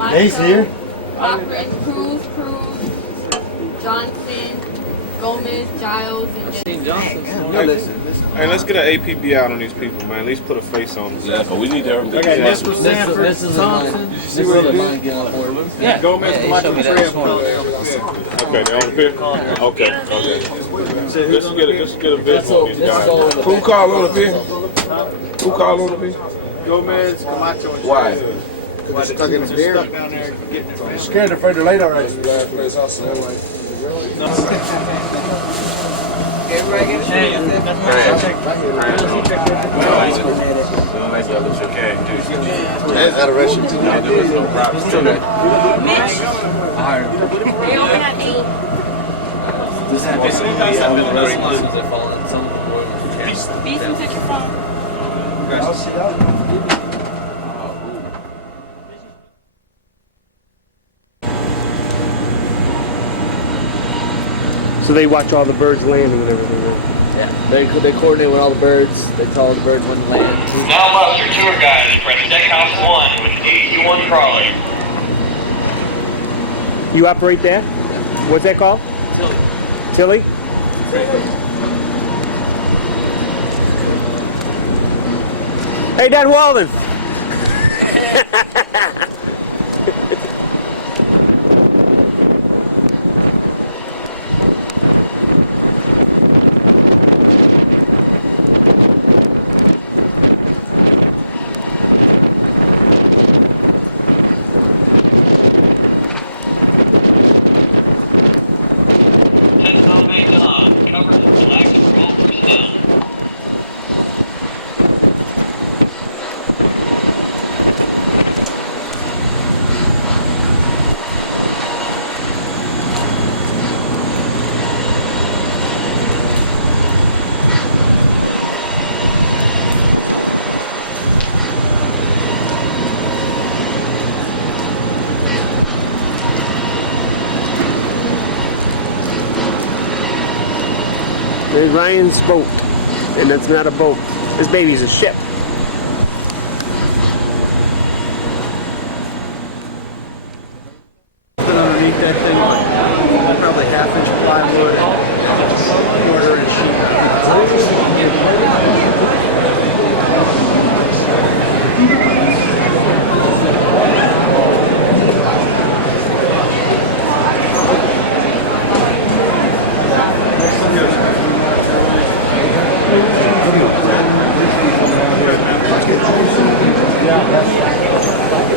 Ace here. Cruz, Johnson, Gomez, Giles, and Listen. Hey, let's get an APB out on these people, man. At least put a face on them. Yeah, but we need everything. Okay, this was Sanford, This is Thompson. Did you see where the get on board? Yeah. Gomez, he Michael, showed me that this morning. Okay, they on the pick? Okay. Let's get a visual on these guys. Who called on the pick? Who called on the pick? Gomez, Camacho, and Why? Because they're stuck in the beer. Stuck down there getting it, man. Scared to further later already. everybody get a chance. That's out of Russia. Mitch, they only had 8. Beeson took your phone. So they watch all the birds landing and everything. Yeah, they coordinate with all the birds. They tell all the birds when to land. Now Buster, tour guide, press deck house 1 with DU1 Charlie. You operate that? What's that called? Tilly. Hey, Dad Walden. There's Ryan's boat, and that's not a boat. This baby's a ship. Underneath that thing, probably half-inch plywood, quarter-inch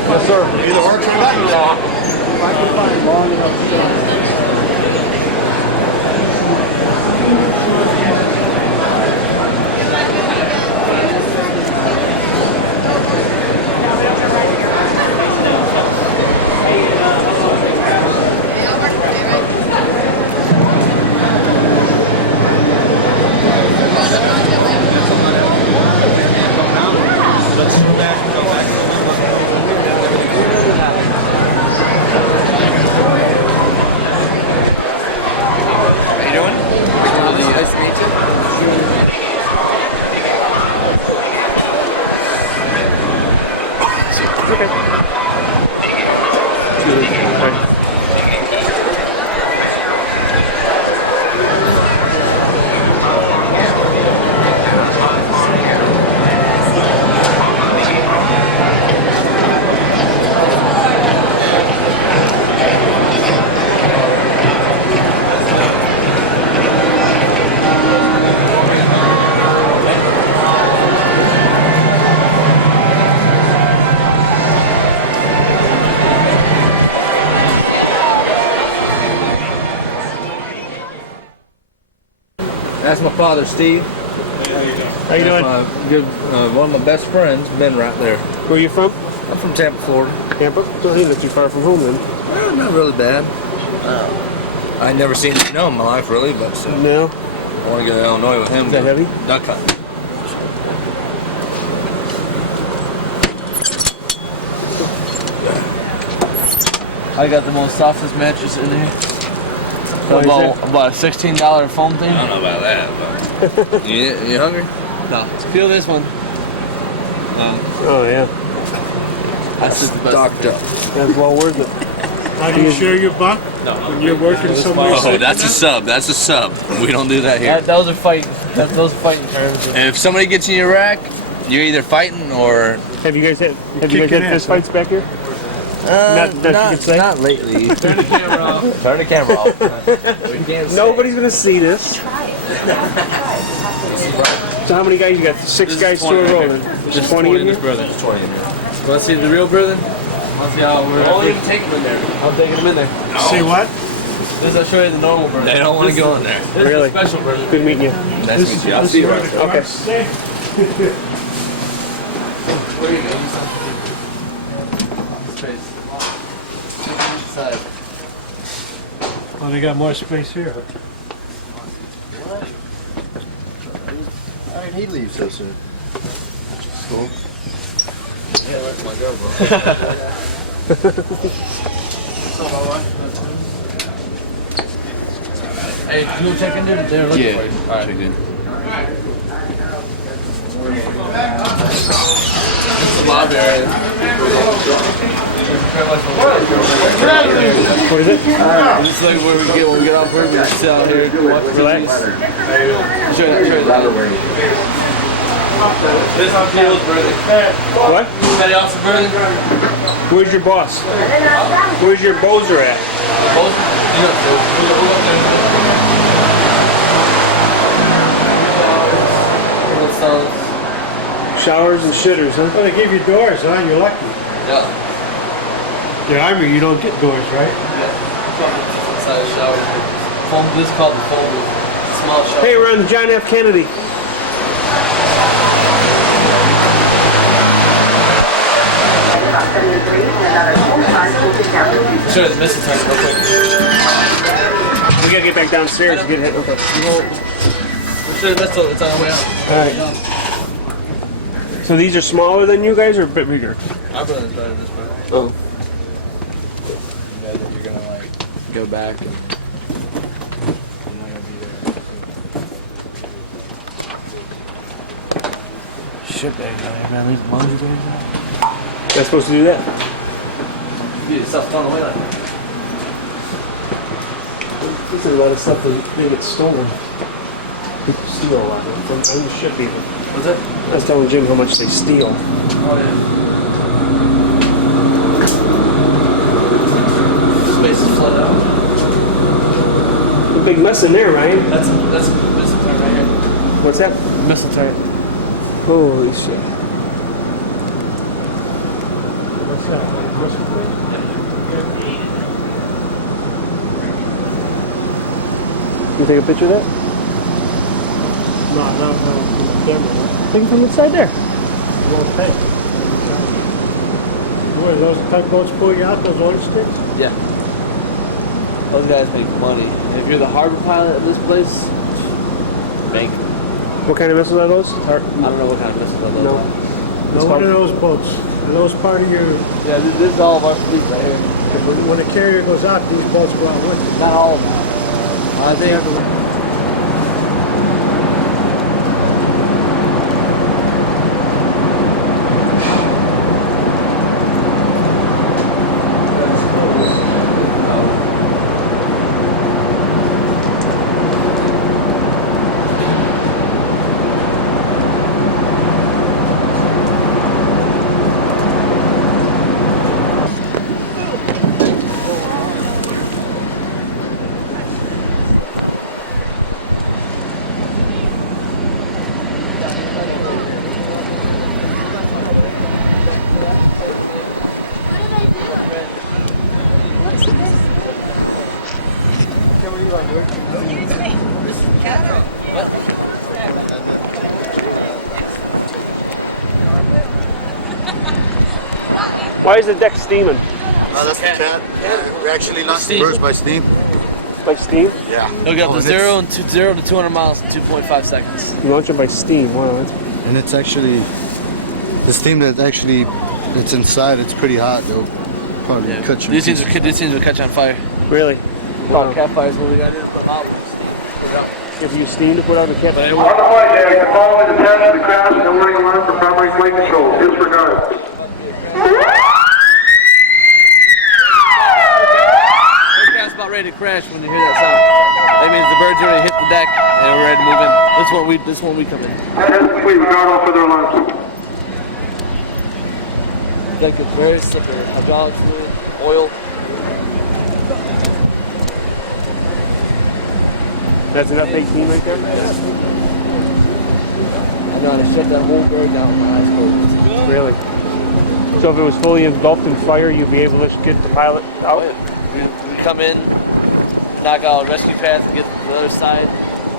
Yes, sir. Either works or not. If I can find long enough That's my father, Steve. How you doing? One of my best friends, Ben, right there. Where are you from? I'm from Tampa, Florida. Tampa? Don't ain't not too far from home then. Well, not really bad. I never seen snow in my life, really, but No. I want to go to Illinois with him. Is that heavy? Duck hunting. I got the most softest mattress in here. About a $16 foam thing. I don't know about that, but You hungry? No. Feel this one. Oh yeah. That's just the best. Stocked up. That's well worth it. How do you share your buck? No. When you're working somewhere. Oh, that's a sub. That's a sub. We don't do that here. Those are fighting. Those are fighting terms. And if somebody gets in your rack, you're either fighting or. Have you guys had kicking ass, fist fights back here? Not you could say? not lately. Turn the camera off. Turn the camera off. We can't Nobody's gonna see this. So how many guys you got? 6 guys to a row then? Just 20 in here? brother. Just 20 in here. Want to see the real brother? Want to see how we're... Don't even take them in there. I'm taking them in there. Say what? This I'll show you the normal brother. They don't want to go in there. This Really? is the special brother. Good meeting you. Nice to meet you. I'll see you right there. Okay. Where you go? Space. Inside. Oh, they got more space here. How did he leave so soon? Cool. Yeah, that's my girl, bro. Hey, you go check in there? They're looking for you. All right. Check in. It's the lobby area. What is it? This is like where we get when we get off work. We just sit out here, watch Relax. Show you that. This on Keel's brother. What? Petty Officer brother. Where's your boss? Where's your bozer at? Both? You know, we'll go up there. Showers and shitters, huh? Well, they give you doors, huh? You're lucky. Yeah. The Army, you don't get doors, right? Inside the shower. This is called the fold booth. Small shower. Hey, we're on John F. Kennedy. Show you the missile turret real quick. We gotta get back downstairs to get hit. Okay. We'll show you the missile. It's on our way out. Alright. So these are smaller than you guys or a bit bigger? Our brother's better than this brother. Oh. You guys, if you're gonna like go back and you're not gonna be there. Shit bag down here, man. Leave laundry bags out. That's supposed to do that? Dude, stuff's thrown away like that. This is a lot of stuff that they get stolen. People steal a lot from the ship people. What's that? I was telling Jim how much they steal. Oh yeah. Space is flooded out. A big mess in there, Ryan. That's a missile turret right here. What's that? Missile turret. Holy shit. What's that? Can you take a picture of that? No, camera. Take it from inside there. You won't pay. What, those tugboats pull you out, those oil sticks? Yeah. Those guys make money. If you're the harbor pilot at this place, bank. What kind of missiles are those? I don't know what kind of missiles are those. No. No one of those boats. Are those part of your... Yeah, this is all of our fleet right here. When the carrier goes out, these boats go out with it. Not all of them. I think. Why is the deck steaming? That's the cat. We actually launched the birds by steam. By steam? Yeah. It'll get up to 0 to 200 miles in 2.5 seconds. You launch it by steam. Wow. That's... And it's actually the steam that actually it's inside. It's pretty hot. They'll probably cut you. These things will catch on fire. Really? Called cat fires when we got in from out. If you steam to put out the cat. On the flight deck, the following attention to crash and warning alarm for primary flight control. Disregard. crash when you hear that sound. That means the bird's already hit the deck and we're ready to move in. This one we come in. Please regard all further alarms. Like it's very slippery. Hydraulic fluid, oil. That's an F-18 right there? I know, they shut that whole bird down with my eyes closed. Really? So if it was fully engulfed in fire, you'd be able to get the pilot out? We come in, knock out a rescue path, and get to the other side.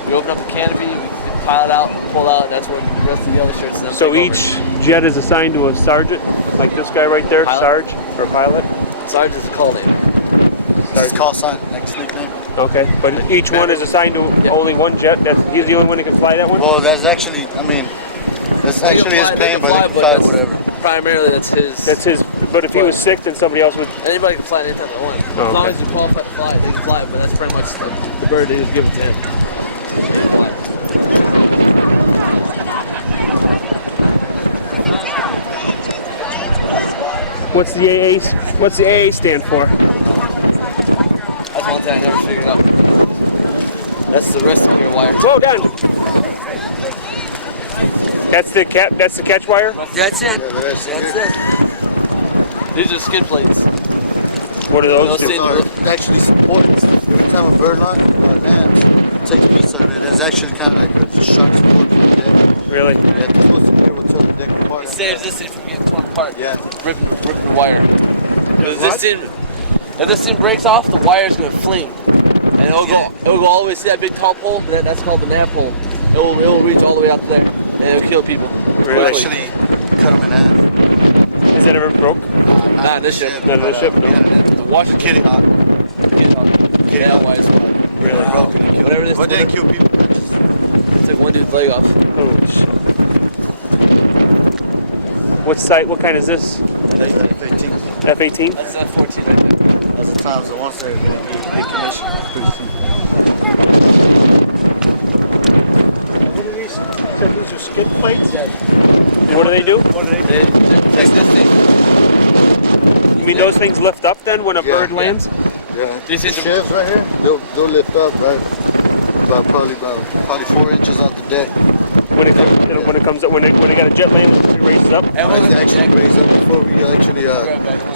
We open up the canopy, we get the pilot out, pull out, and that's where the rest of the other shirts and them So take each over. jet is assigned to a sergeant, like this guy right there, Pilot? Sarge, or pilot? Sarge is a call name. His call sign, next nickname. Okay, but each one is assigned to only one jet. He's the only one that can fly that one? Well, that's actually, that's actually his plane, but he can fly whatever. Primarily, that's his. That's his, but if he was sick, then somebody else would... Anybody can fly anytime they want. As long as they're qualified to fly, they can fly it, but that's pretty much the bird they just give it to him. What's the AA stand for? That's one thing I never figured out. That's the rest of your wire. Whoa, down! That's the catch wire? That's it. That's it. These are skid plates. What are those? Those are actually supports. Every time a bird lands, take a piece of it. It's actually kind of like a shock support to the deck. Really? Yeah, it's supposed to be able to tell the deck apart. It saves this thing from getting torn apart. Yeah. Ripping the wire. If this thing breaks off, the wire's gonna fling. And it'll go all the way to that big top hole. That's called the nap hole. It will reach all the way out there. And it'll kill people. We'll actually cut them in half. Is that ever broke? Not in this ship. Not in this ship, no. The washer Kitty Hawk. Kitty Hawk wire's gone. Really broken. Whatever this. But they kill people. It took one dude's leg off. Oh shit. What site? What kind is this? That's F-18. F-18? That's F-14 right there. That's the times the ones that are going to be decommissioned. What are these? Said these are skid plates? Yeah. What do they do? What do they do? They take this thing. You mean those things lift up then when a bird lands? Yeah. These The things are- shifts right here, they'll lift up, right? Probably 4 inches off the deck. When it comes up, when it got a jet land, it raises up. And It actually raise up before we actually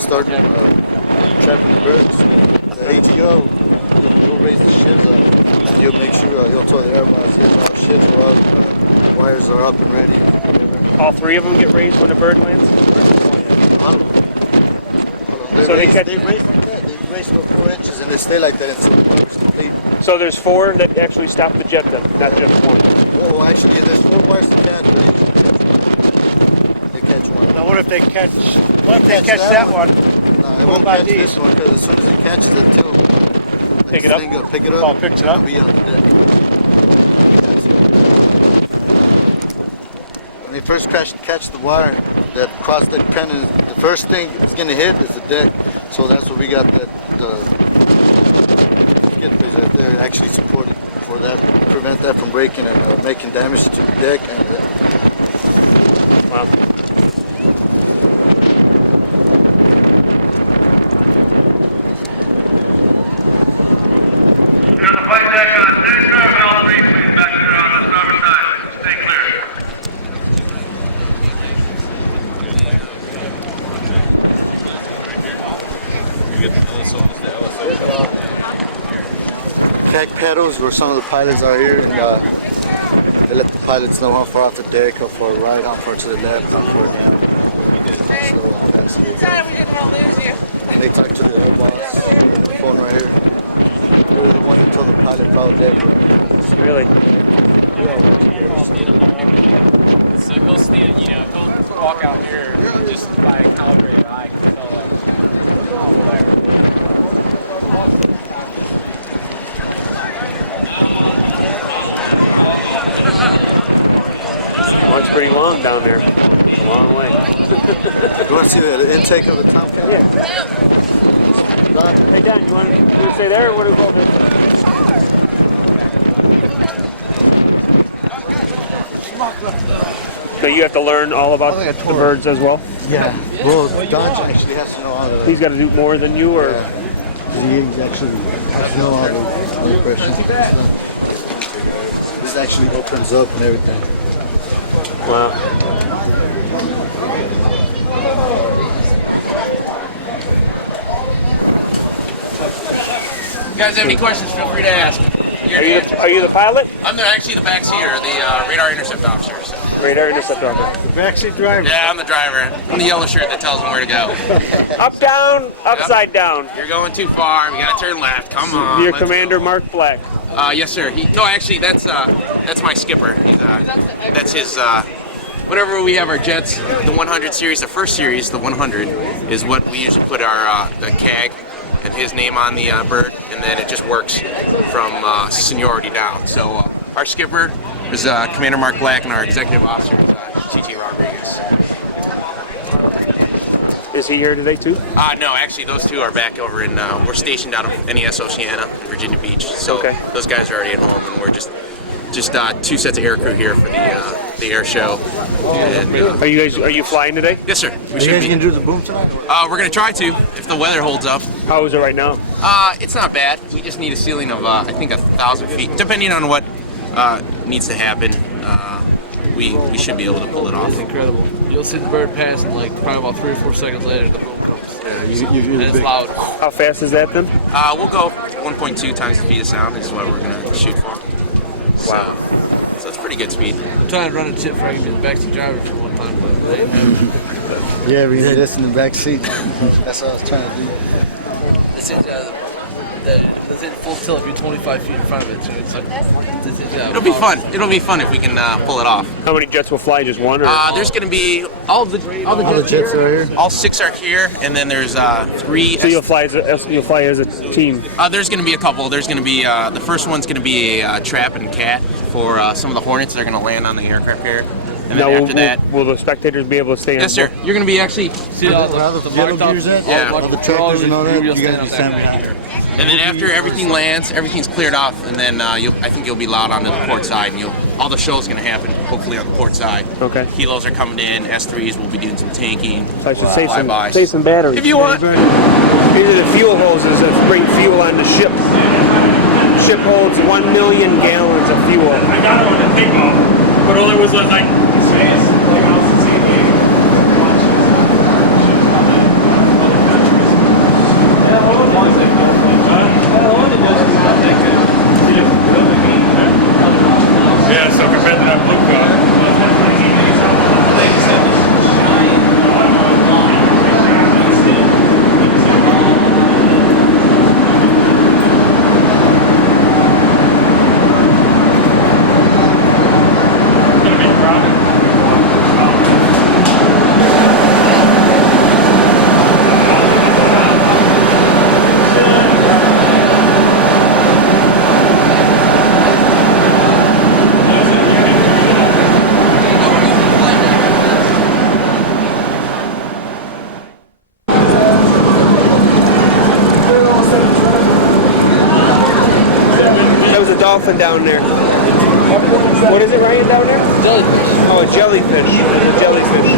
start trapping the birds. The ATO, you'll raise the shifts up. You'll make sure you'll tell the airboss here's all shifts are up, wires are up and ready. All three of them get raised when a bird lands. They raise like that. They raise about 4 inches and they stay like that until the wire's complete. So there's 4 that actually stop the jet then, not just 1. Well, actually, there's 4 wires to catch, but they catch one. Now what if they catch? What if they catch that one? No, it What won't about catch these? this one because as soon as it catches it, it'll Pick it up? Pick it up. Oh, picks it up? And be out the deck. When they first catch the wire that cross the cannon, the first thing it's going to hit is the deck. So that's what we got the skid plates right there actually supported for that, prevent that from breaking and making damage to the deck. And Wow. There's a flight deck on 2 Terminal 3, please back there on the starboard side. Stay clear. Cack pedals where some of the pilots are here, and they let the pilots know how far off the deck, how far right, how far to the left, how far down. And they talk to the air boss, the phone right here. They're the one who told the pilot about deck. Really? So he'll stand, he'll walk out here just by a calibrated eye can tell Well, it's pretty long down there. It's a long way. You want to see the intake of the Tomcat? Yeah. Hey, Don, you want to stay there or what do we go over? So you have to learn all about the birds as well? Yeah. Well, Don actually has to know how to... He's got to do more than you, or... He actually has no other impression. This actually opens up and everything. Wow. You guys have any questions, feel free to ask. Are you the pilot? I'm actually the backseater, the radar intercept officer. So. Radar intercept officer. The backseat driver. Yeah, I'm the driver. I'm the yellow shirt that tells them where to go. Up, down, upside down. You're going too far. We gotta turn left. Come on. Your commander, Mark Black. Yes, sir. No, actually, that's my skipper. That's his. Whenever we have our jets, the 100 series, the first series, the 100, is what we usually put our the CAG and his name on the bird, and then it just works from seniority down. So our skipper is Commander Mark Black, and our executive officer is CT Rodriguez. Is he here today too? No, actually those two are back over in, we're stationed out of NES Oceana in Virginia Beach. So those guys are already at home, and we're just two sets of air crew here for the air show. And, are you flying today? Yes, sir. Are you guys gonna do the boom tonight? We're gonna try to, if the weather holds up. How is it right now? It's not bad. We just need a ceiling of I think 1,000 feet, depending on what needs to happen. We should be able to pull it off. It's incredible. You'll see the bird pass, and like probably about 3 or 4 seconds later, the boom comes. Yeah, and it's loud. How fast is that then? We'll go 1.2 times the speed of sound. Is what we're gonna shoot for. Wow. So it's pretty good speed. I'm trying to run a chip for I can be the backseat driver for one time, but they have. Yeah, we had this in the back seat. That's what I was trying to do. This is full tilt if you're 25 feet in front of it, so it's like It'll be fun. It'll be fun if we can pull it off. How many jets will fly? Just one? Or? There's going to be all the jets are here. All 6 are here, and then there's 3. So you'll fly as a team. There's going to be a couple. There's going to be the first one's going to be a trap and cat for some of the Hornets that are going to land on the aircraft here. And now, then after that, will the spectators be able to stay? Yes, sir. You're going to be actually see all the yellow gears at? Yeah. All the tractors and all that. You guys be standing behind. And then after everything lands, everything's cleared off, and then I think you'll be loud onto the port side, and all the show's going to happen hopefully on the port side. Okay. Kilos are coming in. S3s will be doing some tanking. So I should save Save some batteries. if you want. These are the fuel hoses that bring fuel on the ship. The ship holds 1 million gallons of fuel. I got it on the takeoff, but all it was like. Yeah, so compared to that blue car. Dolphin down there. What is it, Ryan, down there? Jellyfish. Oh, a jellyfish.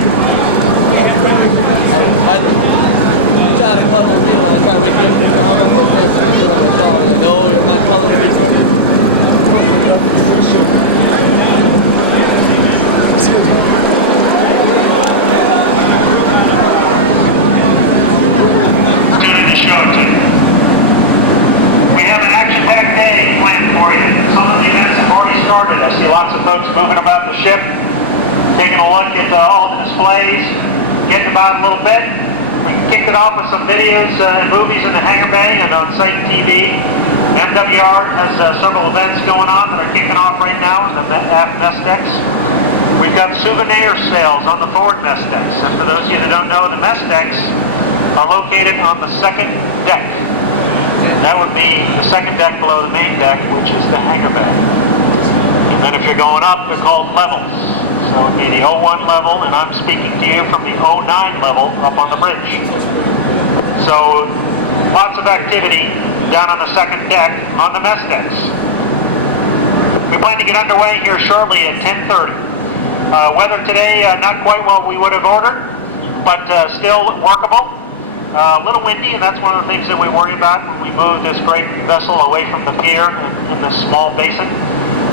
I see lots of folks moving about the ship, taking a look at all the displays, getting about a little bit. We kicked it off with some videos and movies in the hangar bay and on site TV. MWR has several events going on that are kicking off right now in the aft mess decks. We've got souvenir sales on the forward mess decks. And for those of you that don't know, the mess decks are located on the second deck. That would be the second deck below the main deck, which is the hangar bay. And then if you're going up, they're called levels. So it would be the 01 level, and I'm speaking to you from the 09 level up on the bridge. So lots of activity down on the second deck on the mess decks. We plan to get underway here shortly at 10:30. Weather today, not quite what we would have ordered, but still workable. A little windy, and that's one of the things that we worry about when we move this great vessel away from the pier in this small basin.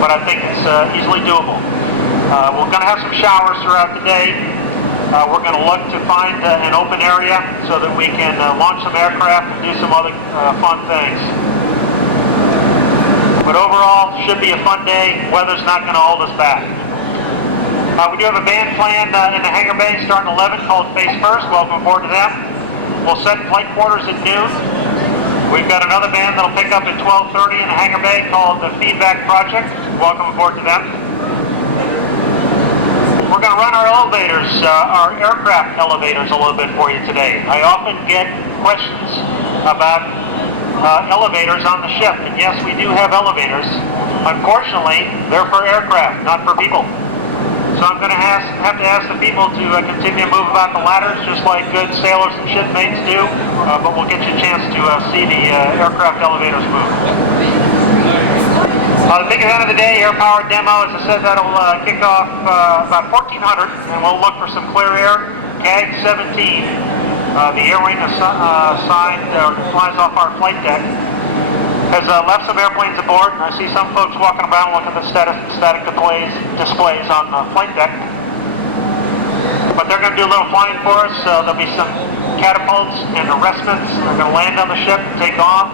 But I think it's easily doable. We're going to have some showers throughout the day. We're going to look to find an open area so that we can launch some aircraft and do some other fun things. But overall, should be a fun day. Weather's not going to hold us back. We do have a band planned in the hangar bay starting 11 called Face First. Welcome aboard to them. We'll set flight quarters at noon. We've got another band that'll pick up at 12:30 in the hangar bay called the Feedback Project. Welcome aboard to them. We're going to run our elevators, our aircraft elevators a little bit for you today. I often get questions about elevators on the ship, and yes, we do have elevators. Unfortunately, they're for aircraft, not for people. So I'm going to have to ask the people to continue to move about the ladders, just like good sailors and shipmates do, but we'll get you a chance to see the aircraft elevators move. The big event of the day, air-powered demo, as I said, that'll kick off about 1400, and we'll look for some clear air. CAG 17, the air wing assigned flies off our flight deck, has left some airplanes aboard, and I see some folks walking around looking at the static displays on the flight deck. But they're going to do a little flying for us. There'll be some catapults and arrestments. They're going to land on the ship, take off,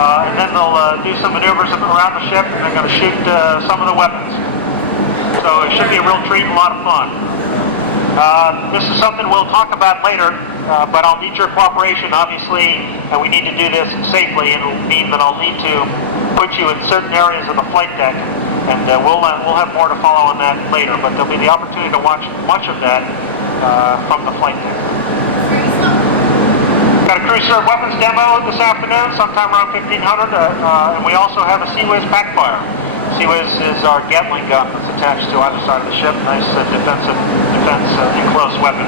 and then they'll do some maneuvers around the ship, and they're going to shoot some of the weapons. So it should be a real treat, a lot of fun. This is something we'll talk about later, but I'll need your cooperation, obviously, and we need to do this safely, and it'll mean that I'll need to put you in certain areas of the flight deck, and we'll have more to follow on that later, but there'll be the opportunity to watch much of that from the flight deck. Got a crew served weapons demo this afternoon, sometime around 1500, and we also have a Sea Whiz packfire. Sea Whiz is our Gatling gun that's attached to either side of the ship. Nice defense enclosed weapon.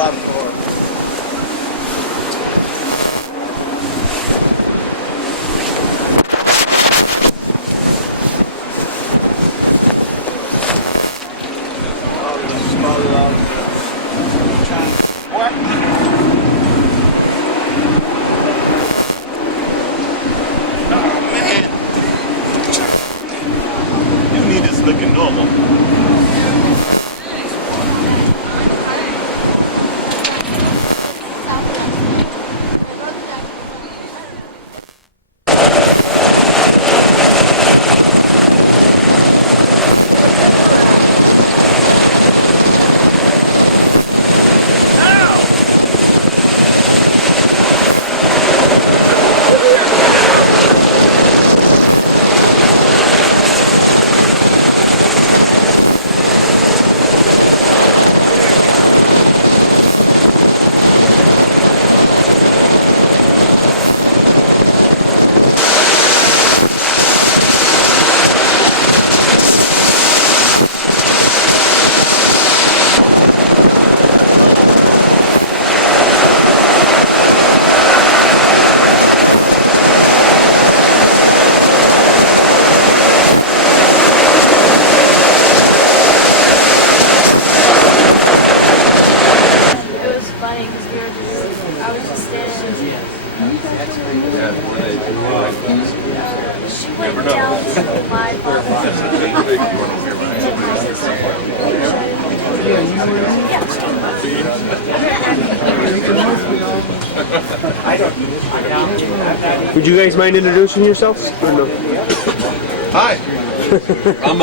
bottom floor. Oh, You need this looking normal. Would you guys mind introducing yourselves? Or no? Hi, I'm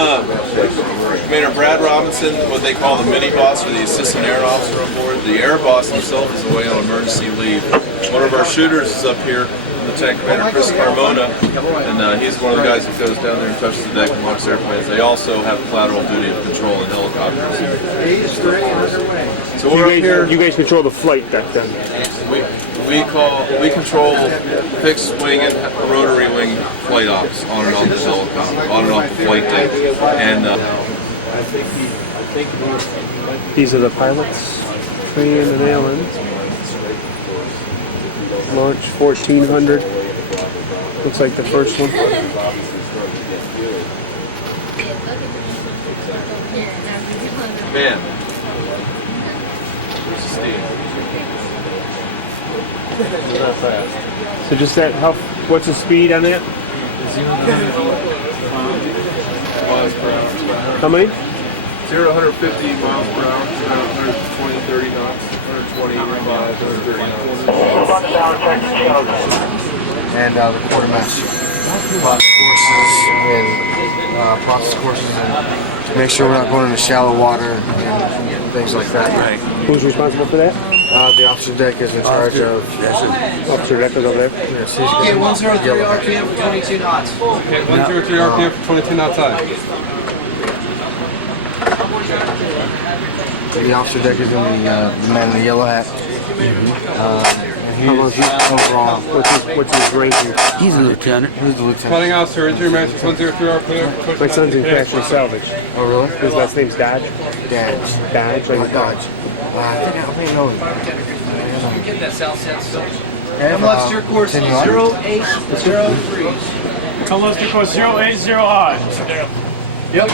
Commander Brad Robinson, what they call the mini boss or the assistant air officer on board. The air boss himself is away on emergency leave. One of our shooters is up here, Lieutenant Commander Chris Carmona, and he's one of the guys that goes down there and touches the deck and walks airplanes. They also have collateral duty of controlling helicopters. So we're up here. You guys control the flight deck then? We control fixed wing and rotary wing flight ops on and off the helicopter, on and off the flight deck. And these are the pilots, training and ailing. Launch 1400. Looks like the first one. man, where's the steam? Not fast. So just that, what's the speed on that? 0 to 100 miles per hour. How many? 0 to 150 miles per hour, about 120, 30 knots, 120, 130 knots. And the quartermaster. Process courses and make sure we're not going into shallow water and things like that. Right. Who's responsible for that? The officer deck is in charge of. Officer deck is over there? Yes, he's okay, 103 RPM for 22 knots. Okay, 103 RPM for 22 knots high. The officer deck is in the man in the yellow hat. He's overall. What's his ranking? He's a lieutenant. He's the lieutenant. Planning officer, interior master, 103 RPM. My son's in factory salvage. Oh, really? His last name's Dodge. Dodge. Dodge? Like Dodge. I think I know him. Get that south sense. Come left your course 0803. Come left your course 080 high. Yep.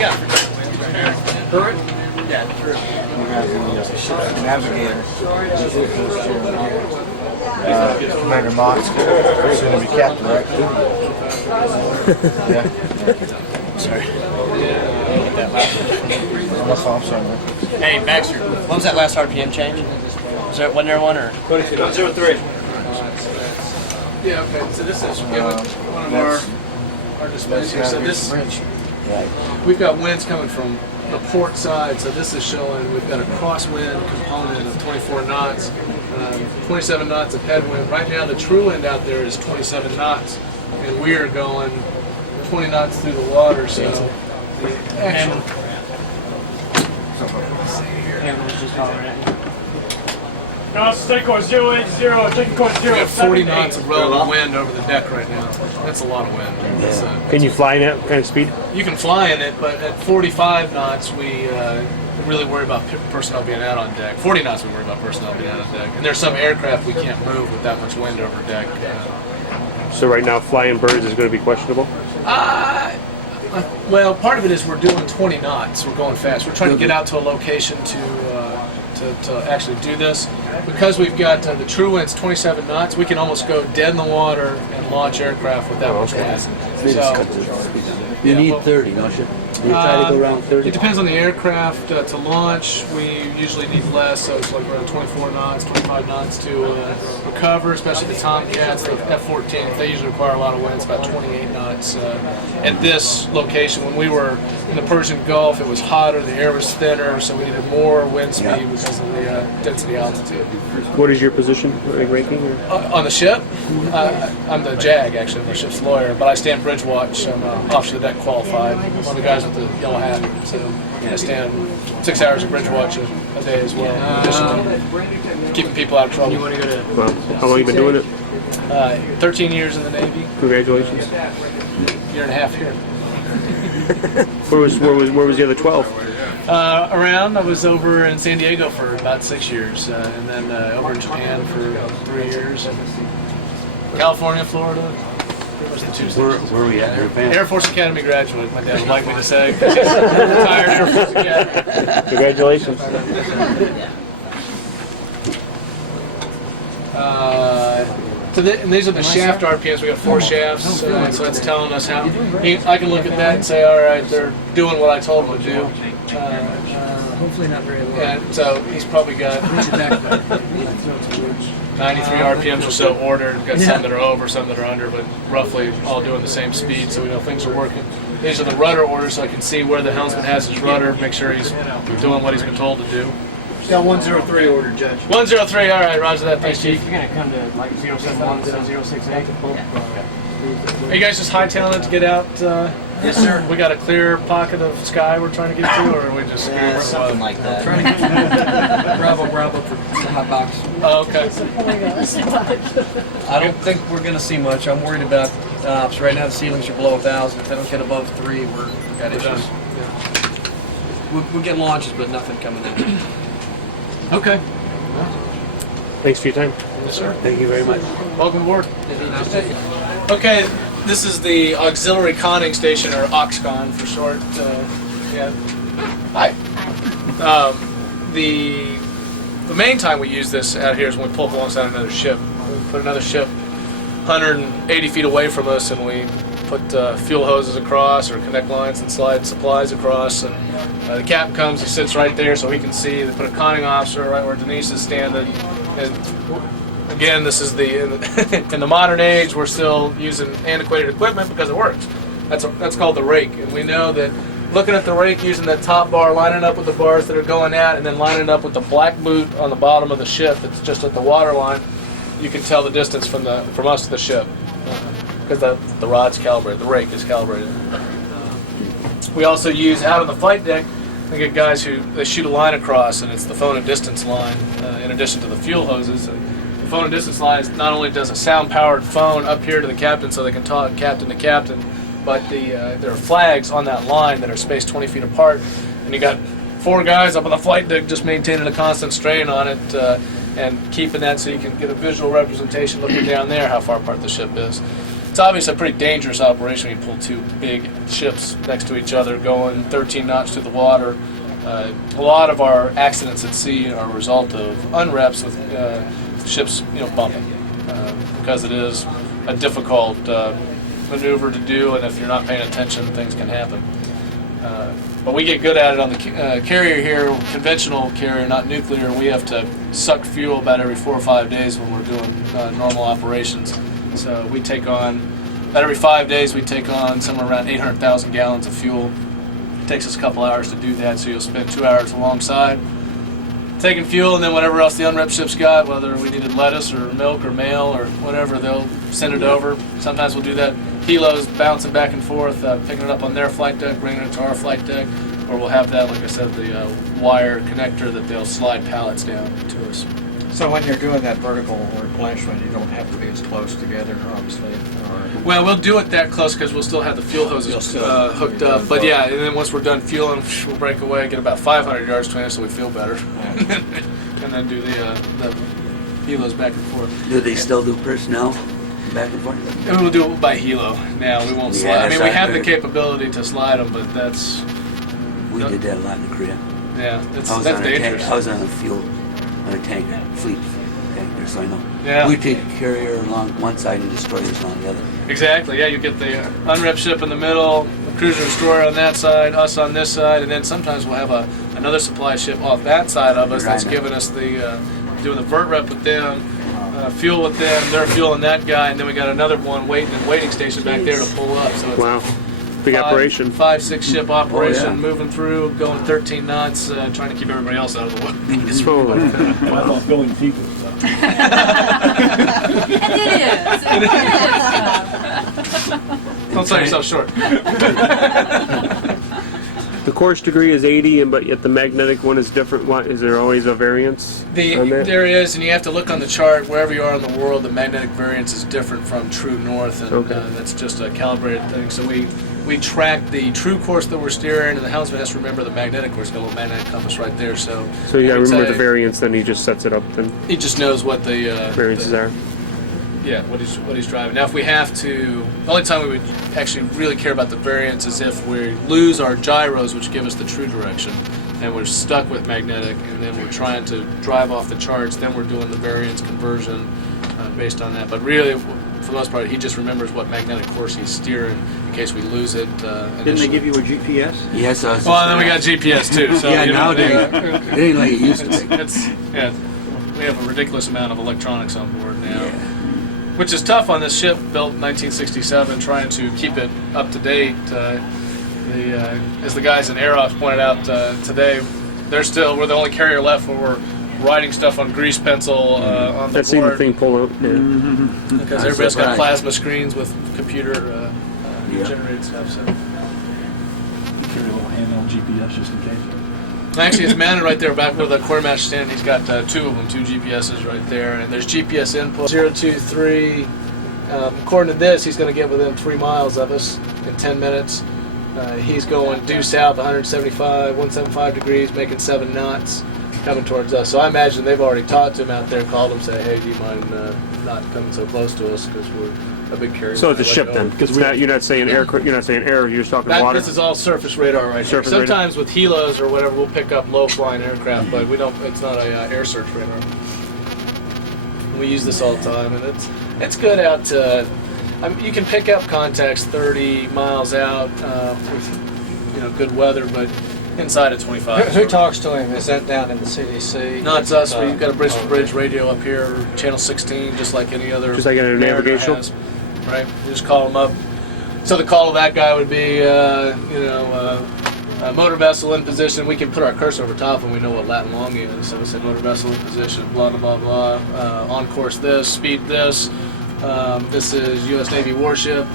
Current? Yeah, true. Navigator. Commander Mox. Soon to be captain, right? Yeah. Sorry. I'm sorry, man. Hey, Baxter, when was that last RPM change? Wasn't there one or? 103. Yeah, okay. So this is one of our displays here. So this, we've got winds coming from the port side. So this is showing we've got a crosswind component of 24 knots, 27 knots of headwind. Right now the true wind out there is 27 knots, and we are going 20 knots through the water. So the actual. Take course 080, taking course 0. We have 40 knots of relative wind over the deck right now. That's a lot of wind. Can you fly in that kind of speed? You can fly in it, but at 45 knots, we really worry about personnel being out on deck. 40 knots, we worry about personnel being out on deck. And there's some aircraft we can't move with that much wind over deck. So right now, flying birds is going to be questionable? Well, part of it is we're doing 20 knots. We're going fast. We're trying to get out to a location to to actually do this. Because we've got the true wind's 27 knots, we can almost go dead in the water and launch aircraft with that much wind. You need 30, don't you? You try to go around 30? It depends on the aircraft. To launch, we usually need less, so it's like around 24 knots, 25 knots to recover, especially the Tomcats, the F-14. They usually require a lot of wind. It's about 28 knots. At this location, when we were in the Persian Gulf, it was hotter, the air was thinner, so we needed more wind speed because of the density altitude. What is your position, ranking? On the ship? I'm the JAG, actually. I'm the ship's lawyer, but I stand bridge watch. I'm officer deck qualified. I'm one of the guys with the yellow hat, so I stand 6 hours of bridge watch a day as well, in addition to keeping people out of trouble. Well, how long have you been doing it? 13 years in the Navy. Congratulations. Year and a half here. Where was the other 12? Around, I was over in San Diego for about 6 years, and then over in Japan for about 3 years, and California, Florida. Where were we at? Air Force Academy graduate, my dad would like me to say. Retired Air Force Academy. Congratulations. And these are the shaft RPMs. We got 4 shafts, so that's telling us how. I can look at that and say, all right, they're doing what I told them to do. Hopefully not very low. And so he's probably got 93 RPMs or so ordered. We've got some that are over, some that are under, but roughly all doing the same speed, so we know things are working. These are the rudder orders, so I can see where the helmsman has his rudder, make sure he's doing what he's been told to do. Got 103 ordered, Judge. 103, all right, roger that. Thanks, Chief. You're going to come to like 071, 068. Are you guys just hightailing it to get out? Yes, sir. We got a clear pocket of sky we're trying to get to, or are we just something like that. Trying to get Bravo for the hot box. Oh, okay. I don't think we're going to see much. I'm worried about ops. Right now the ceilings are below 1,000. If they don't get above 3, we've got issues. We're getting launches, but nothing coming in. Okay. Thanks for your time. Yes, sir. Thank you very much. Welcome aboard. Okay, this is the auxiliary conning station, or AUXCON for short. Hi. The main time we use this out here is when we pull up alongside another ship. We put another ship 180 feet away from us, and we put fuel hoses across or connect lines and slide supplies across, and the captain comes, he sits right there so he can see. They put a conning officer right where Denise is standing, and again, this is in the modern age, we're still using antiquated equipment because it works. That's called the rake, and we know that looking at the rake, using that top bar, lining up with the bars that are going out, and then lining up with the black boot on the bottom of the ship that's just at the water line, you can tell the distance from us to the ship. Because the rod's calibrated, the rake is calibrated. We also use out on the flight deck, we get guys they shoot a line across, and it's the phone and distance line in addition to the fuel hoses. The phone and distance line not only does a sound-powered phone up here to the captain so they can talk captain to captain, but there are flags on that line that are spaced 20 feet apart, and you got 4 guys up on the flight deck just maintaining a constant strain on it and keeping that so you can get a visual representation looking down there how far apart the ship is. It's obviously a pretty dangerous operation when you pull 2 big ships next to each other going 13 knots through the water. A lot of our accidents at sea are a result of unreps with ships bumping because it is a difficult maneuver to do, and if you're not paying attention, things can happen. But we get good at it on the carrier here, conventional carrier, not nuclear. We have to suck fuel about every 4 or 5 days when we're doing normal operations. So we take on, about every 5 days, we take on somewhere around 800,000 gallons of fuel. It takes us a couple hours to do that, so you'll spend 2 hours alongside taking fuel, and then whatever else the unrep ships got, whether we needed lettuce or milk or mail or whatever, they'll send it over. Sometimes we'll do that. Helos bouncing back and forth, picking it up on their flight deck, bringing it to our flight deck, or we'll have that, like I said, the wire connector that they'll slide pallets down to us. So when you're doing that vertical replenishment, you don't have to be as close together, obviously. Well, we'll do it that close because we'll still have the fuel hoses hooked up. But yeah, and then once we're done fueling, we'll break away, get about 500 yards between us so we feel better. And then do the helos back and forth. Do they still do personnel back and forth? And we'll do it by helo now. We won't slide. I mean, we have the capability to slide them, but that's... We did that a lot in Korea. Yeah, that's I was on a dangerous. tank, I was on a fuel, on a tanker, fleet tanker, so I know. Yeah. We take a carrier along one side and destroyers on the other. Exactly. Yeah, you get the unrepped ship in the middle, the cruiser destroyer on that side, us on this side, and then sometimes we'll have another supply ship off that side of us that's giving us the doing the vert rep with them, fuel with them, they're fueling that guy, and then we got another one waiting station back there to pull up. So it's Wow. Big operation. 5-6 ship operation, moving through, going 13 knots, trying to keep everybody else out of the way. I thought filling people. Don't sell yourself short. The course degree is 80, but yet the magnetic one is different. What is there always a variance on that? There is, and you have to look on the chart wherever you are in the world. The magnetic variance is different from true north, and that's just a calibrated thing. So we track the true course that we're steering, and the helmsman has to remember the magnetic course. Got a little magnetic compass right there. So you got to remember the variance. Then he just sets it up. Then he just knows what the variances are. Yeah, what he's driving. Now, if we have to, the only time we would actually really care about the variance is if we lose our gyros, which give us the true direction, and we're stuck with magnetic, and then we're trying to drive off the charts. Then we're doing the variance conversion based on that. But really, for the most part, he just remembers what magnetic course he's steering in case we lose it. Didn't they give you a GPS? Yes, I was. Well, and then we got GPS too. So yeah, nowadays it ain't like it used to be. We have a ridiculous amount of electronics on board now. Yeah. Which is tough on this ship built in 1967, trying to keep it up to date. As the guys in Air Ops pointed out today, we're the only carrier left where we're writing stuff on grease pencil on the I've seen the thing pull out. Yeah. Because everybody's got plasma screens with computer generated stuff. So. You carry a little handheld GPS just in case. Actually, it's mounted right there back where the quartermaster stand. He's got two of them, 2 GPSs right there, and there's GPS input 0, 2, 3. According to this, he's going to get within 3 miles of us in 10 minutes. He's going due south 175 degrees, making 7 knots, coming towards us. So I imagine they've already talked to him out there, called him, say, hey, do you mind not coming so close to us because we're a big carrier. So it's a ship then, because you're not saying air. You're not saying air. You're just talking water. This is all surface radar right here. Sometimes with helos or whatever, we'll pick up low-flying aircraft, but we don't. It's not a air search radar. We use this all the time, and it's good out to. You can pick up contacts 30 miles out with good weather, but inside of 25. Who talks to him? Is that down in the CDC? No, it's us. We've got a bridge-to-bridge radio up here, channel 16, just like any other. Just like in a navigational. Right, you just call them up. So the call of that guy would be, a motor vessel in position. We can put our cursor over top and we know what lat and long is. So we say motor vessel in position, blah, blah, blah, blah. On course this, speed this. This is U.S. Navy warship,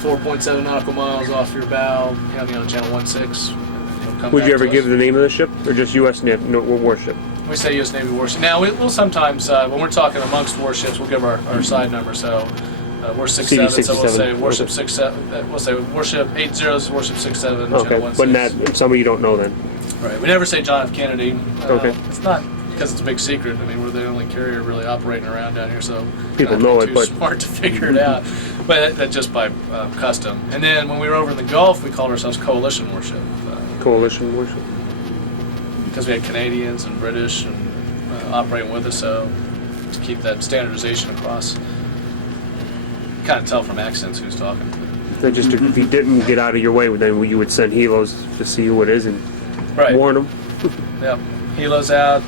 4.7 nautical miles off your bow. Have you on channel 16. Would you ever give the name of the ship, or just U.S. warship? We say U.S. Navy warship. Now, we'll sometimes, when we're talking amongst warships, we'll give our side number. So we're 67, so we'll say warship 67. We'll say warship 80 is warship 67. Okay, but not some of you don't know then. Right. We never say John F. Kennedy. Okay. It's not because it's a big secret. I mean, we're the only carrier really operating around down here, so people know it, but smart to figure it out. But that's just by custom. And then when we were over in the Gulf, we called ourselves Coalition Warship. Coalition Warship. Because we had Canadians and British and operating with us, so to keep that standardization across. You kind of tell from accents who's talking. Then just if you didn't get out of your way, then you would send helos to see what it is and warn them. Yep. Helos out.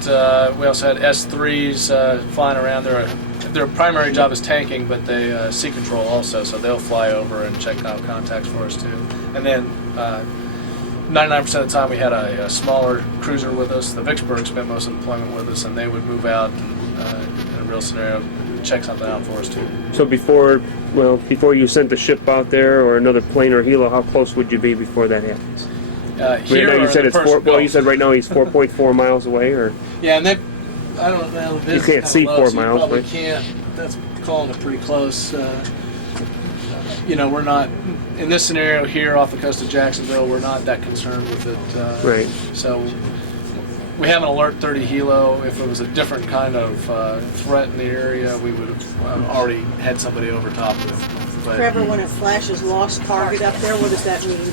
We also had S3s flying around. Their primary job is tanking, but they sea control also, so they'll fly over and check out contacts for us too. And then 99% of the time we had a smaller cruiser with us. The Vicksburg spent most of the deployment with us, and they would move out and, in a real scenario, check something out for us too. So before you sent the ship out there or another plane or helo, how close would you be before that happens? Here right now you said it's 4. Well, you said right now he's 4.4 miles away, or yeah, and I don't know. You can't see 4 miles, probably but can't. That's calling it pretty close. We're not in this scenario here off the coast of Jacksonville. We're not that concerned with it. Right. So we have an Alert 30 helo. If it was a different kind of threat in the area, we would have already had somebody over top of it. Trevor, when it flashes lost target up there, what does that mean?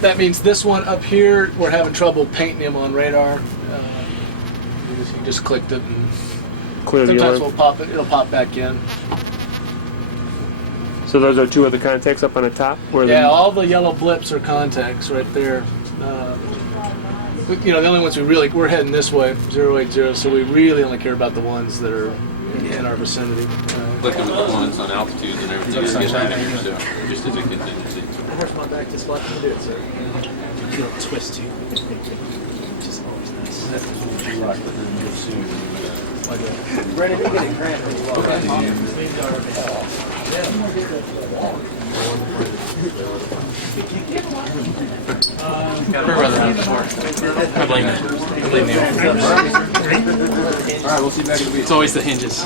that means this one up here, we're having trouble painting him on radar. You just clicked it, and Clear the sometimes alert. we'll pop it. It'll pop back in. So those are 2 of the contacts up on the top? Where Yeah, all the yellow blips are contacts right there. You know, the only ones we're heading this way, 080, so we really only care about the ones that are in our vicinity. Like with the ones on altitudes and everything, just as a contingency. Hurts my back just like you do it, sir. It'll twist you. Just always nice. Brandon, you're getting cramped. I blame that. I blame the officers. All right, we'll see you back in a week. It's always the hinges.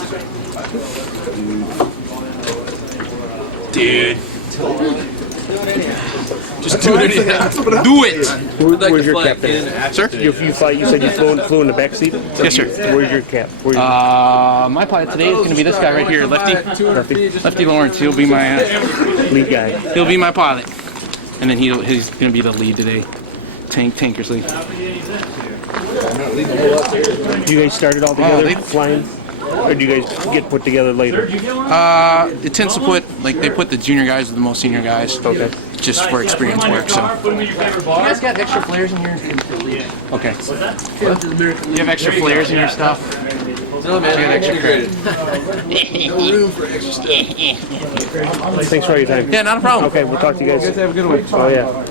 Dude. Just do it. Do it. Where's your captain? Sir? You said you flew in the back seat? Yes, sir. Where's your cap? My pilot today is going to be this guy right here, Lefty Lawrence. He'll be my lead guy. He'll be my pilot, and then he's going to be the lead today, Tanker's lead. You guys started all together flying, or do you guys get put together later? It tends to put the junior guys with the most senior guys. Okay. Just for experience work. So. You guys got extra flares in here? Okay. You have extra flares in your stuff? No, man, you have extra credit. No room for extra stuff. Thanks for all your time. Yeah, not a problem. Okay, we'll talk to you guys. You guys have a good one. Oh, yeah.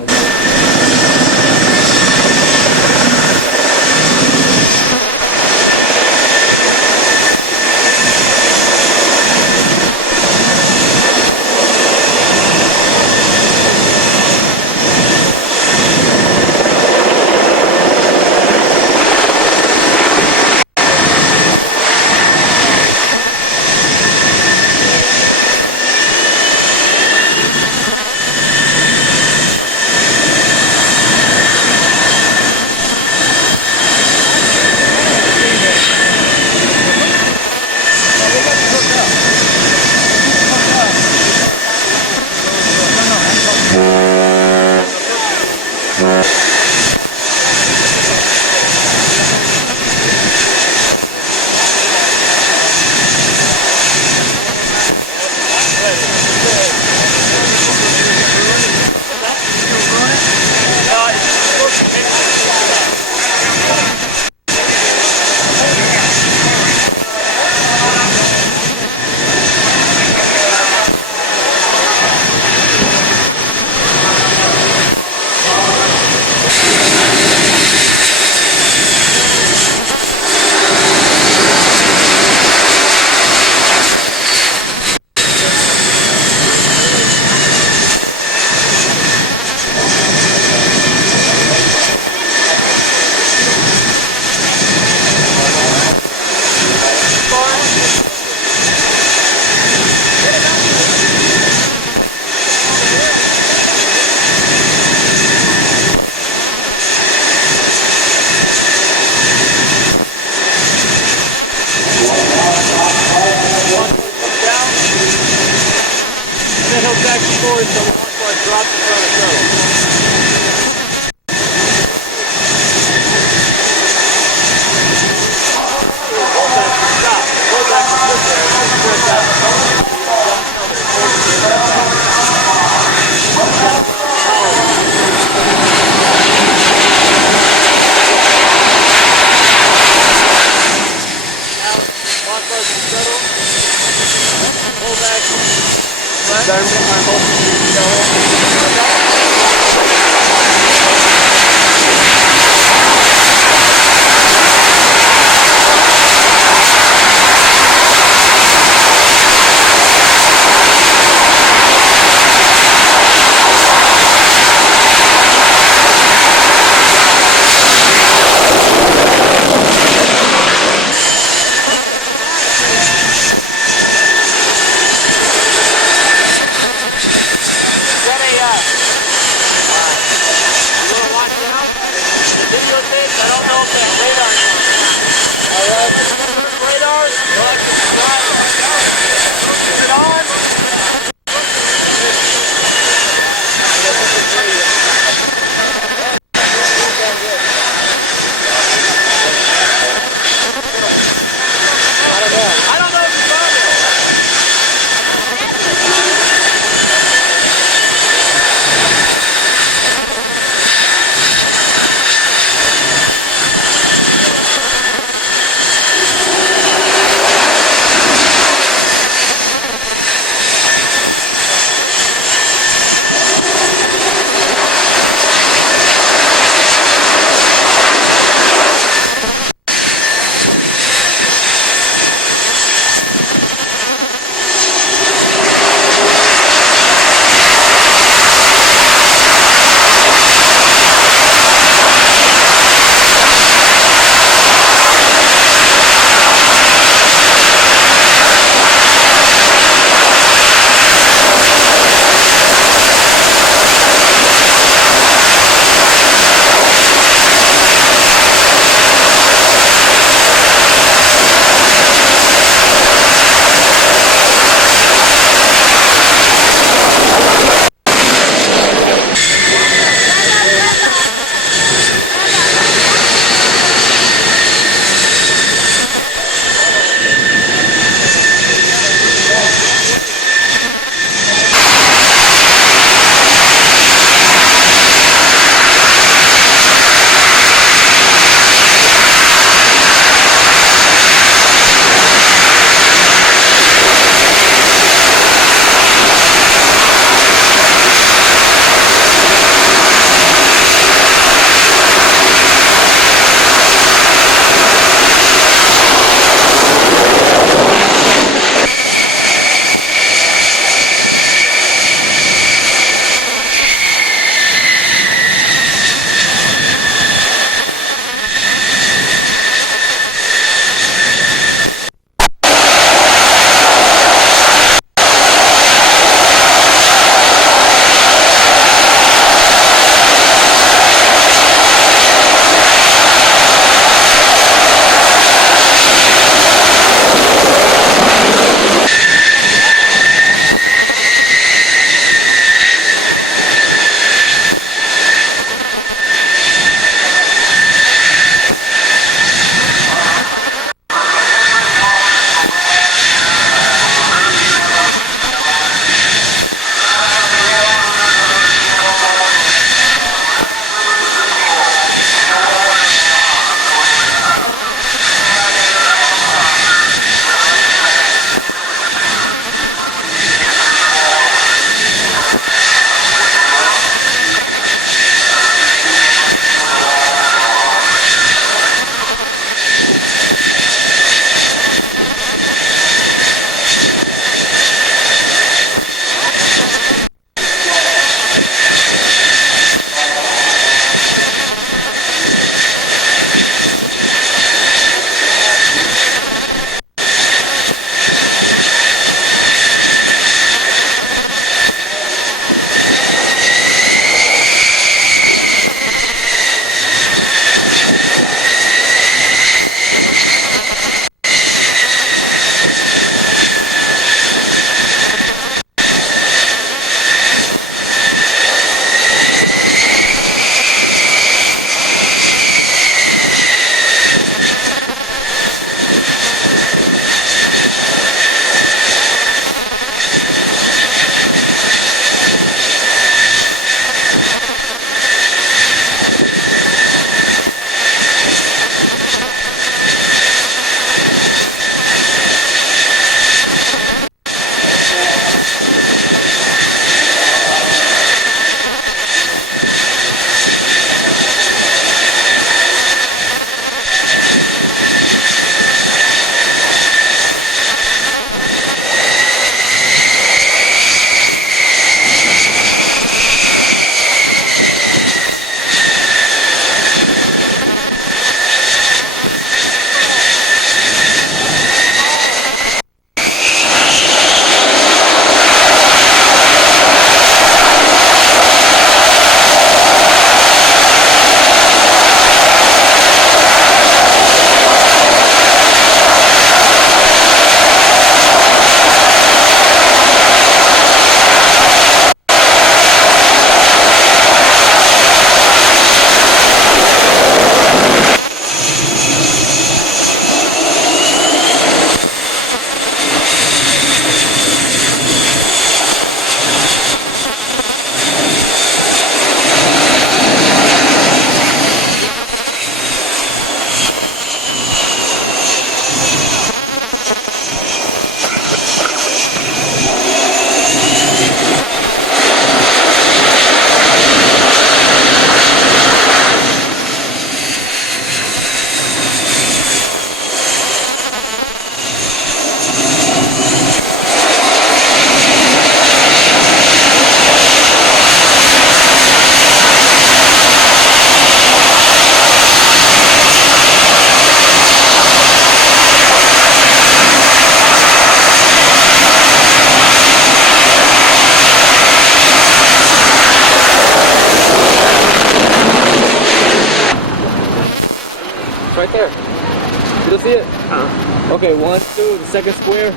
Okay, 1, 2, the second square.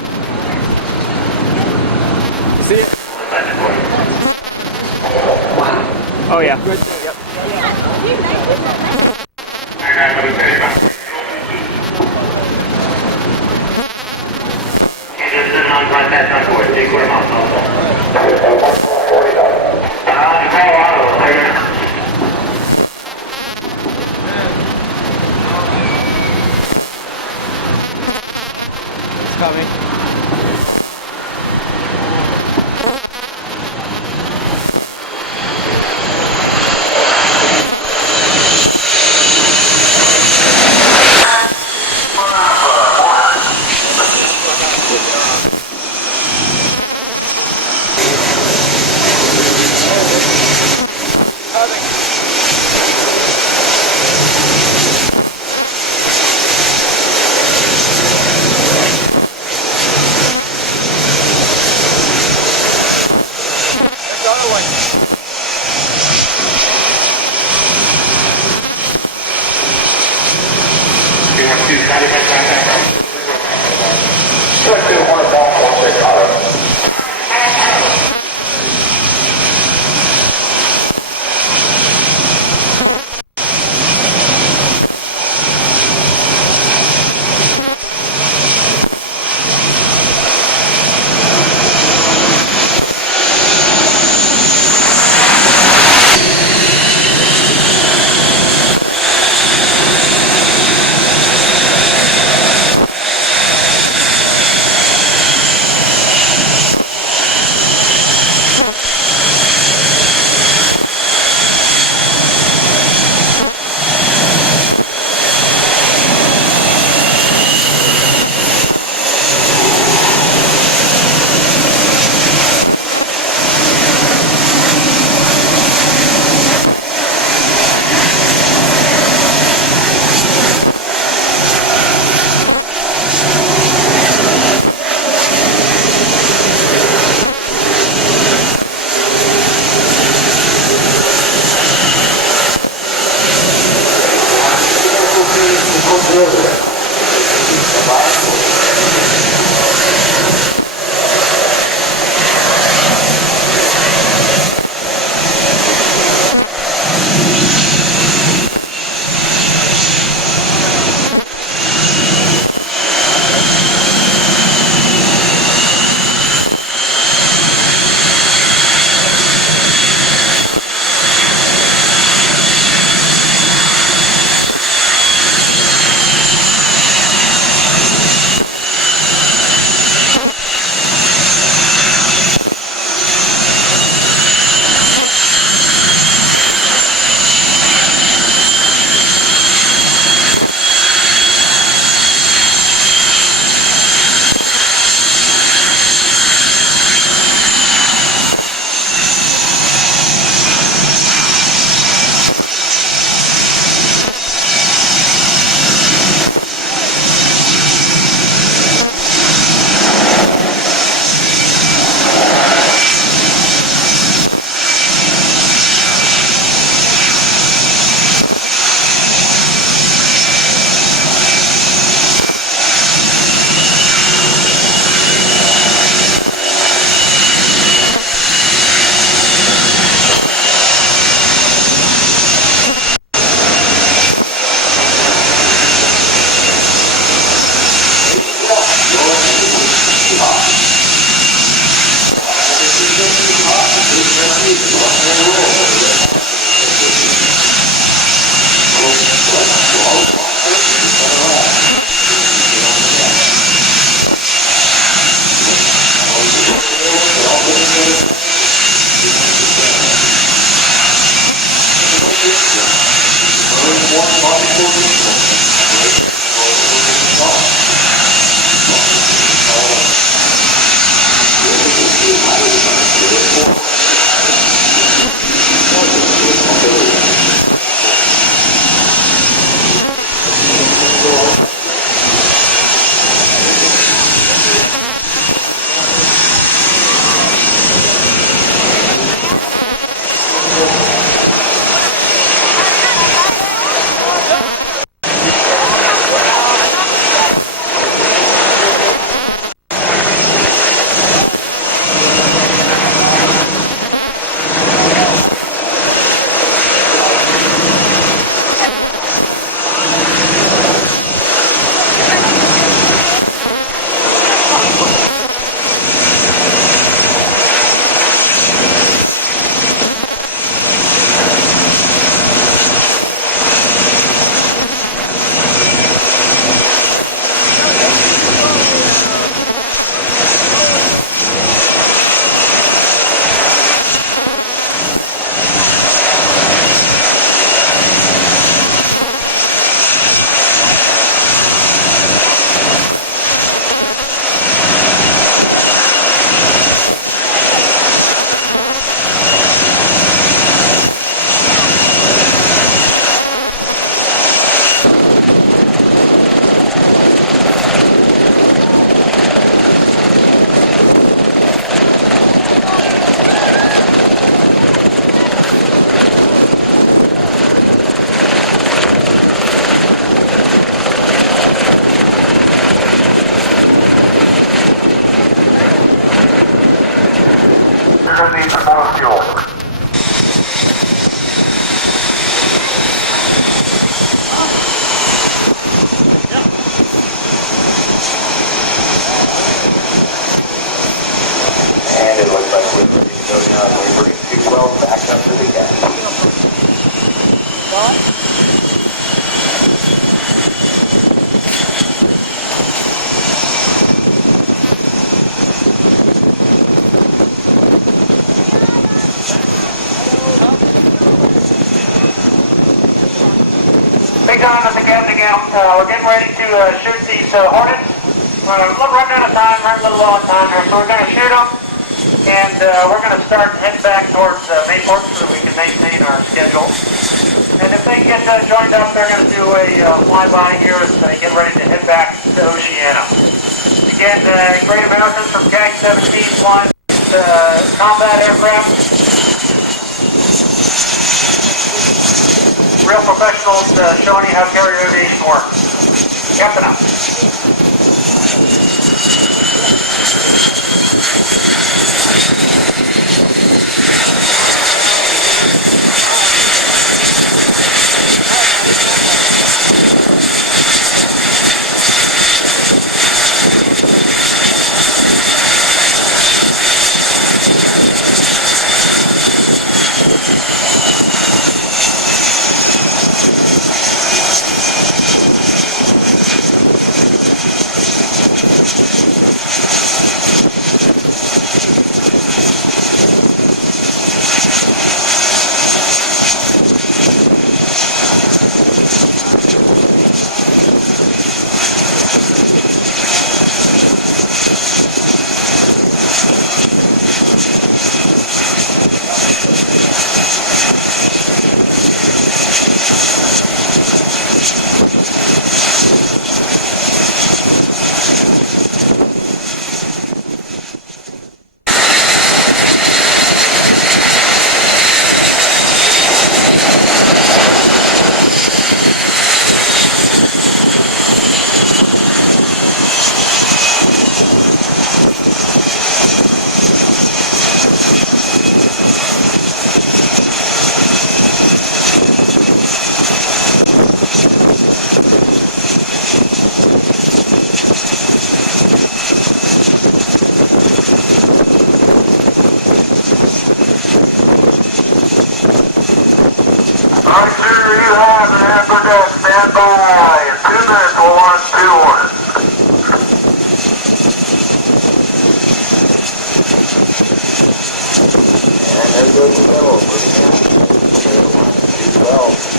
See it? Oh yeah. Right there, yep. It's coming. shoot these Hornets. We're running out of time, running a little low on time here, so we're going to shoot them, and we're going to start heading back towards Mayport so that we can maintain our schedule. And if they get joined up, they're going to do a flyby here as they get ready to head back to Oceana. Again, Great Americans from CAG 17 flying combat aircraft. Real professionals showing you how carrier aviation works. Captain up. Stand by. In 2 minutes, we'll launch 2 Hornets. And there goes the middle. Moving in. 12.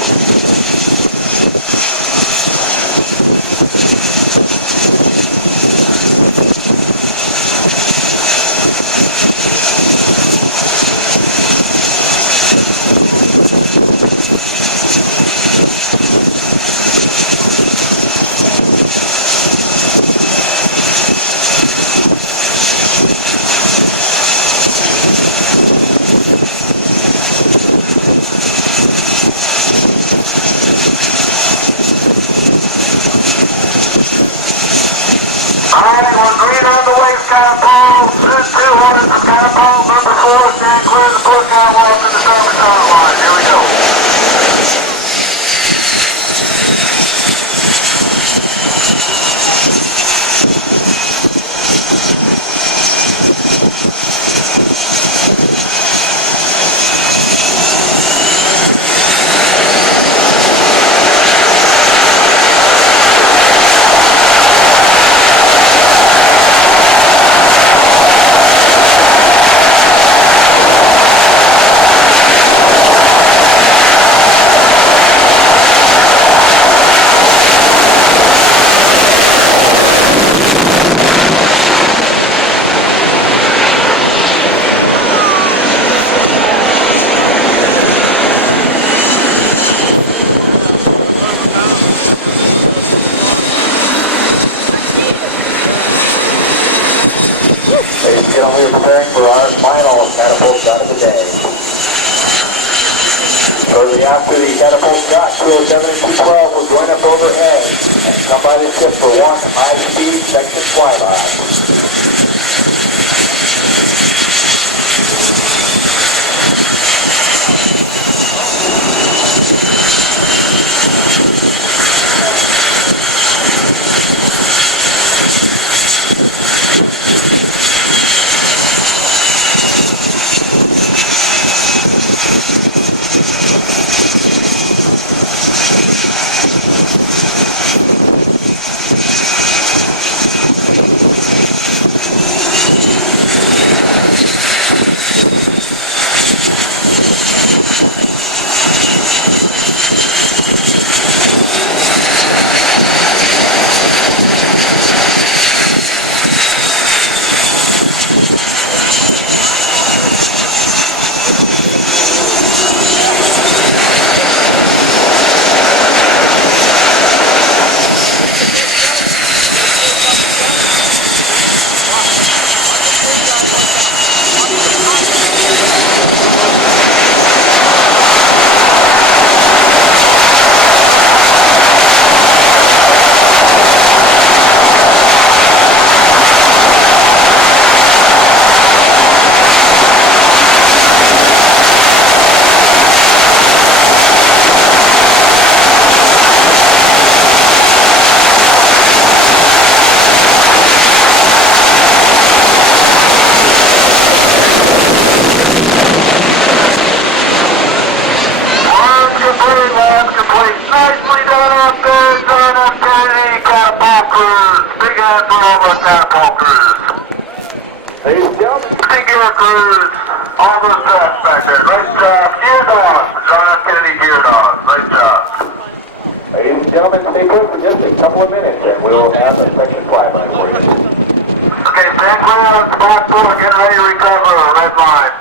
Alright, we're green on the way, Skypole. 2 Hornets, Skypole, number 4, stand clear of the push out, we're up to the service start line. Here we go. Ladies and gentlemen, we're preparing for our final catapult shot of the day. Shortly after the catapult shot, 207 and 212 will join up overhead and come by the ship for one high-speed section flyby. Particular crews, all those tracks back there. Great job. Gear dogs. John F. Kennedy gear dogs. Great job. Ladies and gentlemen, stay put for just a couple of minutes and we'll have a section flyby for you. Okay, stand clear on spot 4. Get ready to recover. Red line.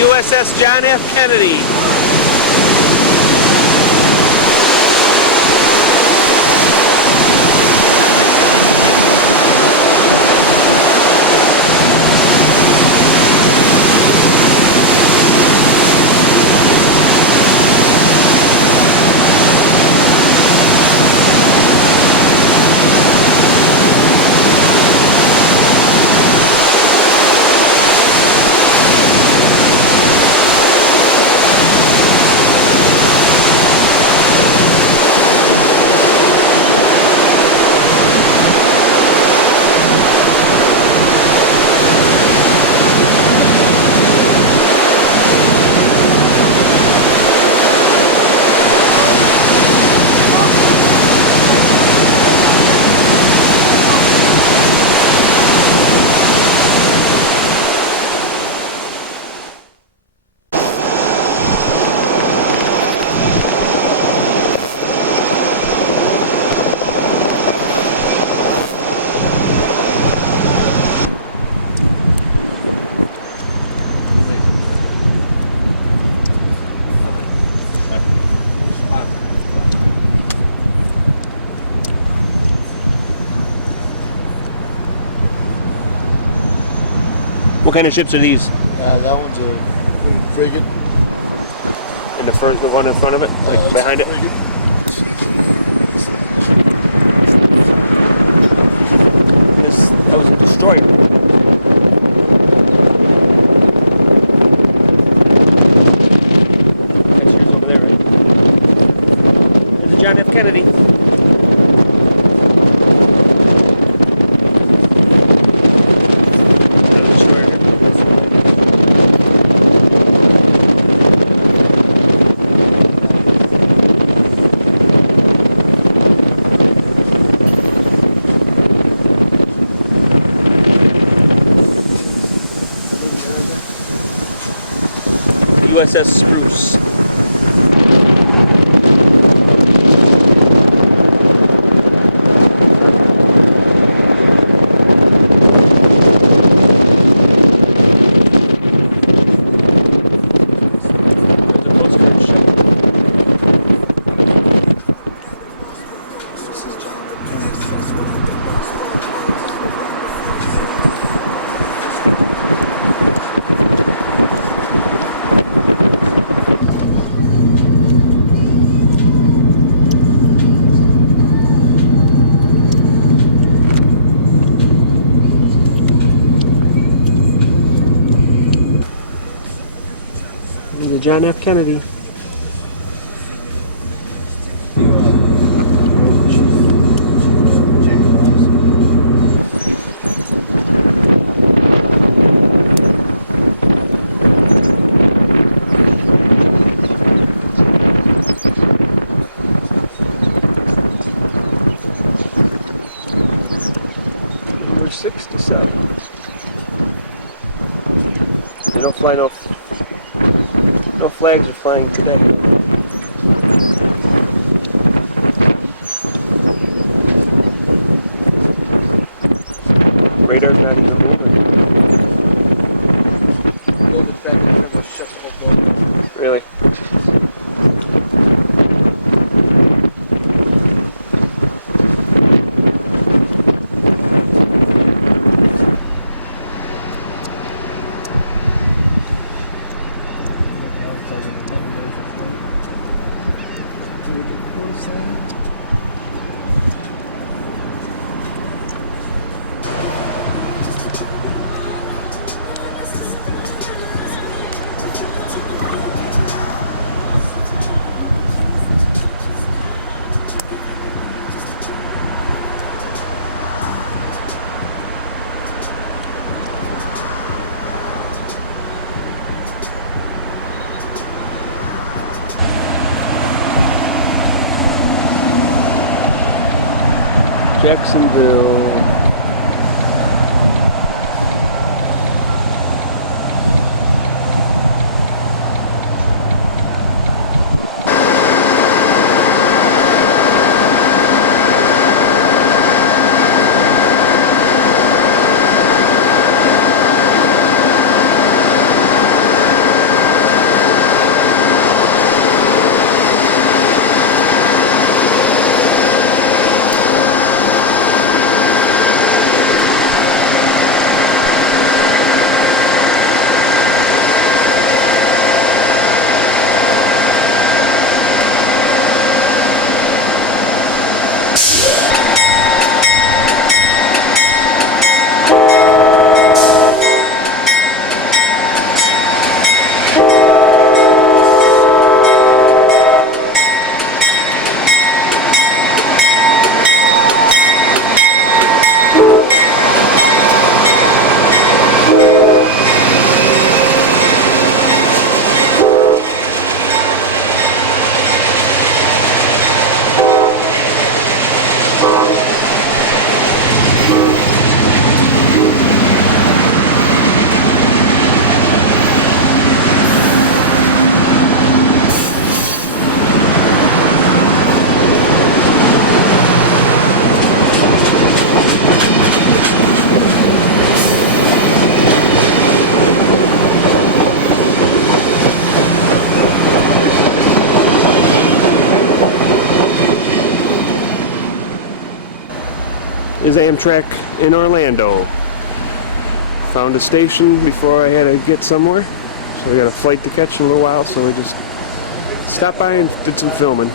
USS John F. Kennedy. What kind of ships are these? That one's a frigate. And the one in front of it, like behind it? That was a destroyer. That's yours over there, right? There's a John F. Kennedy. USS Spruce. There's a Coast Guard ship. The John F. Kennedy. Number 67. They don't fly no flags are flying today. Radar's not even moving. load it back in the we'll shut the whole boat down. Really? Jacksonville. Is Amtrak in Orlando. Found a station before I had to get somewhere. So we got a flight to catch in a little while, so we just stopped by and did some filming.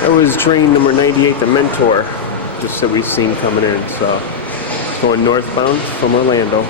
That was train number 98, the Mentor, just that we've seen coming in, so going northbound from Orlando.